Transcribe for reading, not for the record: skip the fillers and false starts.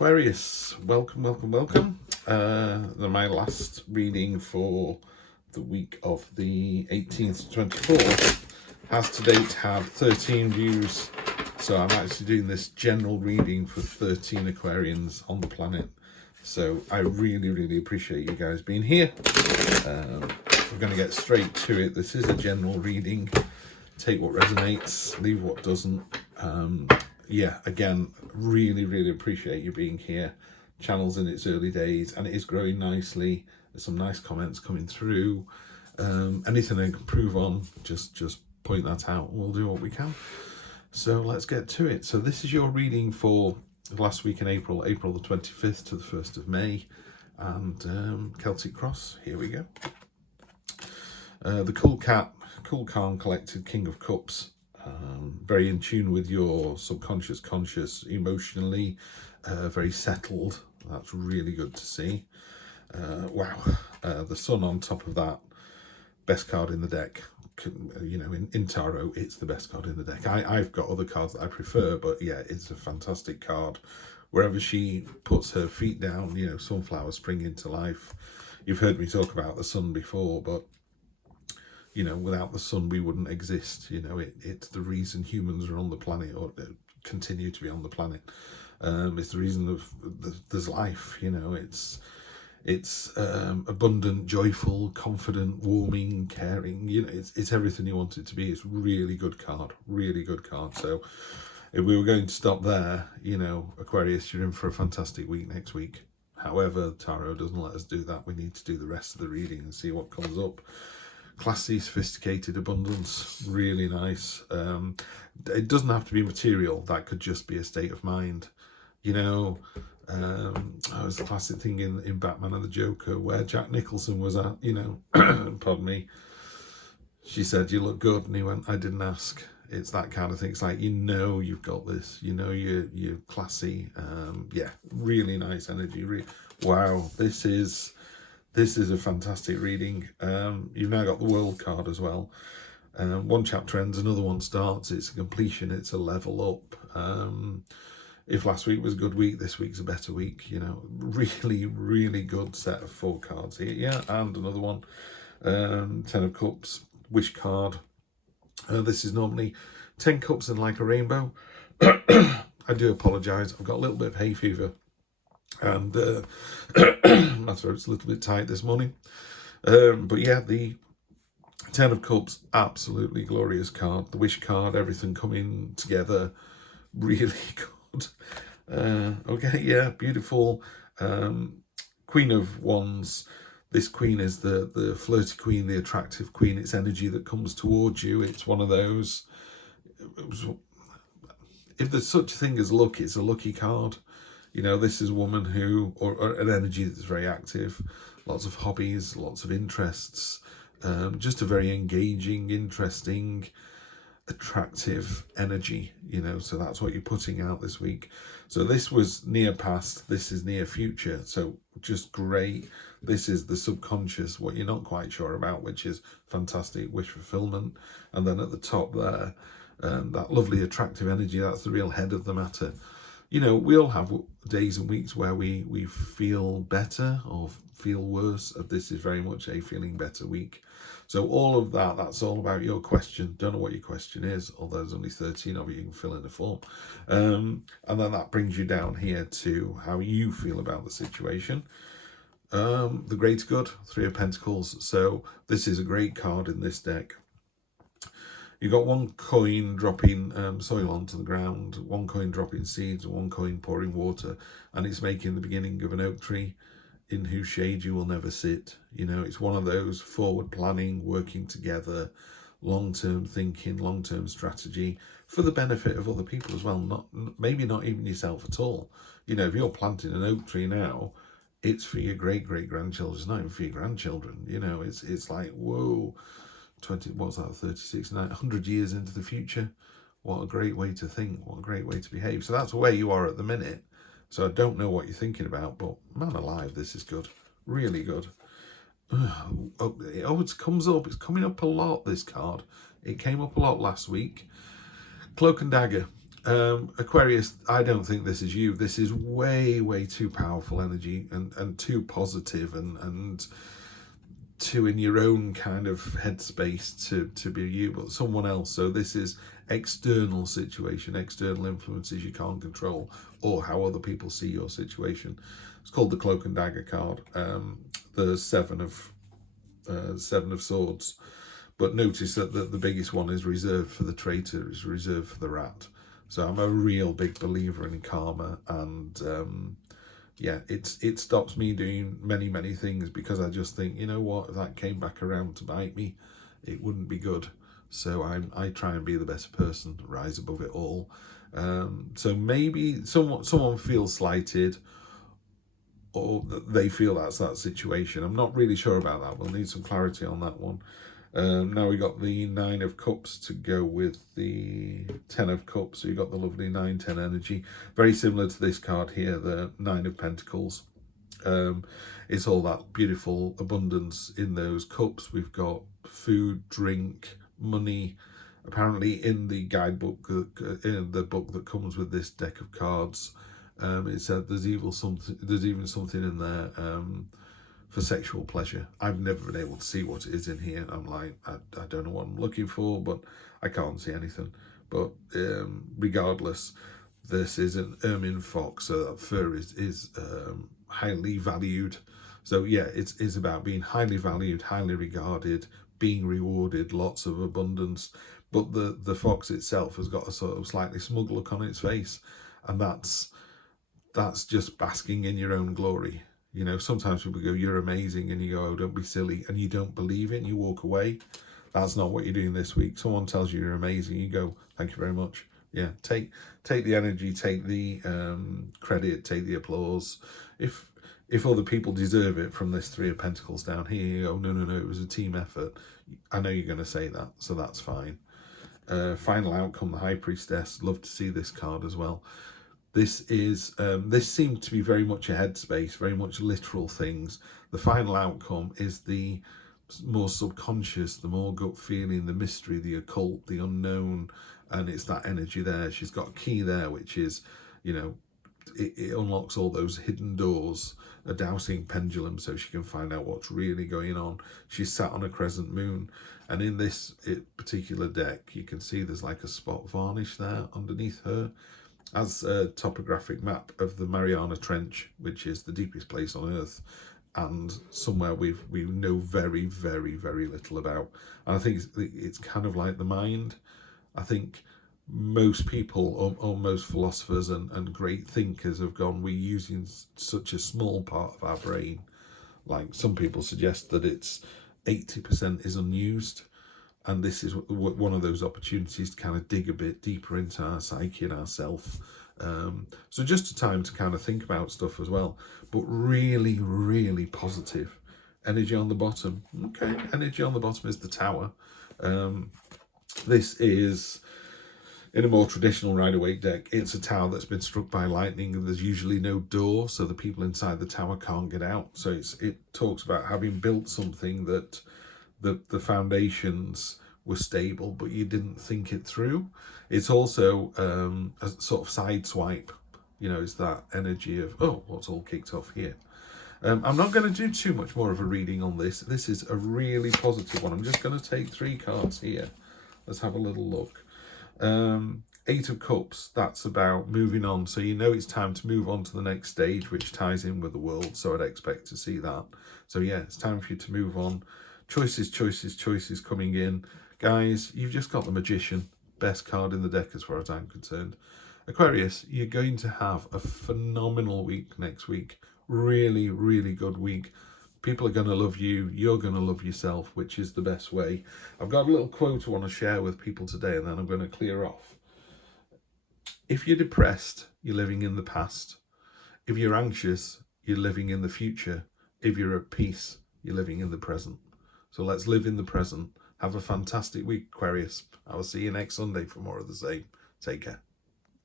Aquarius, welcome. My last reading for the week of the 18th to 24th has to date had 13 views. So I'm actually doing this general reading for 13 Aquarians on the planet. So I really appreciate you guys being here. We're going to get straight to it. This is a general reading. Take what resonates, leave what doesn't. Yeah, again, really appreciate you being here. Channel's in its early days and it is growing nicely. There's some nice comments coming through. Anything I can improve on, just point that out. We'll do what we can. So let's get to it. So this is your reading for last week in April the 25th to the 1st of May. And Celtic Cross, here we go. The Cool Cat, Cool Calm Collected, King of Cups. Very in tune with your subconscious, conscious, emotionally, very settled. That's really good to see. Wow. The Sun on top of that, best card in the deck. You know, in tarot, it's the best card in the deck. I've got other cards that I prefer, but yeah, it's a fantastic card. Wherever she puts her feet down, you know, sunflowers spring into life. You've heard me talk about the Sun before, but you know, without the Sun, we wouldn't exist. You know, it's the reason humans are on the planet or continue to be on the planet. It's the reason there's life. You know, it's abundant, joyful, confident, warming, caring. You know, it's everything you want it to be. It's really good card, really good card. So if we were going to stop there, you know, Aquarius, you're in for a fantastic week next week. However, tarot doesn't let us do that. We need to do the rest of the reading and see what comes up. Classy, sophisticated abundance, really nice. It doesn't have to be material. That could just be a state of mind. You know, it was the classic thing in Batman and the Joker where Jack Nicholson was at, you know, pardon me. She said, "You look good." And he went, "I didn't ask." It's that kind of thing. It's like, you know, you've got this, you know, you're classy. Yeah, really nice energy. Wow, this is a fantastic reading. You've now got the World card as well. One chapter ends, another one starts. It's a completion, it's a level up. If last week was a good week, this week's a better week. You know, really good set of 4 cards here. Yeah, and another one. 10 of Cups, Wish card. This is normally 10 cups and like a rainbow. I do apologise. I've got a little bit of hay fever. And my throat's a little bit tight this morning. But yeah, the 10 of Cups, absolutely glorious card. The Wish card, everything coming together, really good. Okay, yeah, beautiful. Queen of Wands. This queen is the flirty queen, the attractive queen. It's energy that comes towards you. It's one of those. If there's such a thing as luck, it's a lucky card. You know, this is a woman who, or an energy that's very active, lots of hobbies, lots of interests, just a very engaging, interesting, attractive energy, you know, so that's what you're putting out this week. So this was near past, this is near future, so just great. This is the subconscious, what you're not quite sure about, which is fantastic, wish fulfillment. And then at the top there, that lovely attractive energy, that's the real head of the matter. You know, we all have days and weeks where we feel better or feel worse. This is very much a feeling better week. So all of that, that's all about your question. Don't know what your question is, although there's only 13 of you, you can fill in a form. And then that brings you down here to how you feel about the situation. The Great Good, 3 of Pentacles. So this is a great card in this deck. You've got 1 coin dropping soil onto the ground, 1 coin dropping seeds, 1 coin pouring water, and it's making the beginning of an oak tree in whose shade you will never sit. You know, it's one of those forward planning, working together, long-term thinking, long-term strategy for the benefit of other people as well. Maybe not even yourself at all. You know, if you're planting an oak tree now, it's for your great-great-grandchildren. It's not even for your grandchildren. You know, it's like, whoa. 36, 100 years into the future. What a great way to think, what a great way to behave. So that's where you are at the minute. So I don't know what you're thinking about, but man alive, this is good, really good. It always comes up, it's coming up a lot, this card. It came up a lot last week. Cloak and Dagger. Aquarius, I don't think this is you. This is way, way too powerful energy and too positive and too in your own kind of headspace to be you, but someone else. So this is external situation, external influences you can't control, or how other people see your situation. It's called the Cloak and Dagger card, the Seven of Swords. But notice that the biggest one is reserved for the traitor, is reserved for the rat. So I'm a real big believer in karma, and yeah, it stops me doing many things, because I just think, you know what, if that came back around to bite me, it wouldn't be good. So I try and be the best person, rise above it all. So maybe someone feels slighted, or they feel that's that situation. I'm not really sure about that. We'll need some clarity on that one. Now we got the Nine of Cups to go with the Ten of Cups. So you got the lovely 9-10 energy, very similar to this card here, the Nine of Pentacles. It's all that beautiful abundance in those cups. We've got food, drink, money. Apparently in the guidebook, in the book that comes with this deck of cards, it said there's even something in there for sexual pleasure. I've never been able to see what it is in here. I'm like, I don't know what I'm looking for, but I can't see anything. But regardless, this is an ermine fox, so that fur is highly valued. So yeah, it's about being highly valued, highly regarded, being rewarded, lots of abundance. But the fox itself has got a sort of slightly smug look on its face, and that's just basking in your own glory. You know, sometimes people go, you're amazing, and you go, oh, don't be silly, and you don't believe it, and you walk away. That's not what you're doing this week. Someone tells you you're amazing, you go, thank you very much. Yeah, take the energy, take the credit, take the applause. If other people deserve it from this Three of Pentacles down here, you go, no, it was a team effort. I know you're going to say that, so that's fine. Final outcome, the High Priestess. Love to see this card as well. This is this seemed to be very much a headspace, very much literal things. The final outcome is the more subconscious, the more gut feeling, the mystery, the occult, the unknown, and it's that energy there. She's got a key there, which is, you know, it unlocks all those hidden doors, a dowsing pendulum, so she can find out what's really going on. She's sat on a crescent moon, and in this particular deck, you can see there's like a spot varnish there underneath her, as a topographic map of the Mariana Trench, which is the deepest place on Earth, and somewhere we know very little about. And I think it's kind of like the mind. I think most people, or most philosophers and great thinkers have gone, we're using such a small part of our brain. Like some people suggest that it's 80% is unused. And this is one of those opportunities to kind of dig a bit deeper into our psyche and ourself. So just a time to kind of think about stuff as well. But really positive. Energy on the bottom. Okay, energy on the bottom is the Tower. This is, in a more traditional Rider-Waite deck, it's a tower that's been struck by lightning, and there's usually no door, so the people inside the tower can't get out. So it talks about having built something that the foundations were stable, but you didn't think it through. It's also a sort of side swipe, you know, it's that energy of, oh, what's all kicked off here? I'm not going to do too much more of a reading on this. This is a really positive one. I'm just going to take 3 cards here. Let's have a little look. 8 of Cups, that's about moving on. So you know it's time to move on to the next stage, which ties in with the world. So I'd expect to see that. So yeah, it's time for you to move on. Choices coming in. Guys, you've just got the Magician. Best card in the deck as far as I'm concerned. Aquarius, you're going to have a phenomenal week next week. Really good week. People are going to love you. You're going to love yourself, which is the best way. I've got a little quote I want to share with people today, and then I'm going to clear off. If you're depressed, you're living in the past. If you're anxious, you're living in the future. If you're at peace, you're living in the present. So let's live in the present. Have a fantastic week, Aquarius. I will see you next Sunday for more of the same. Take care.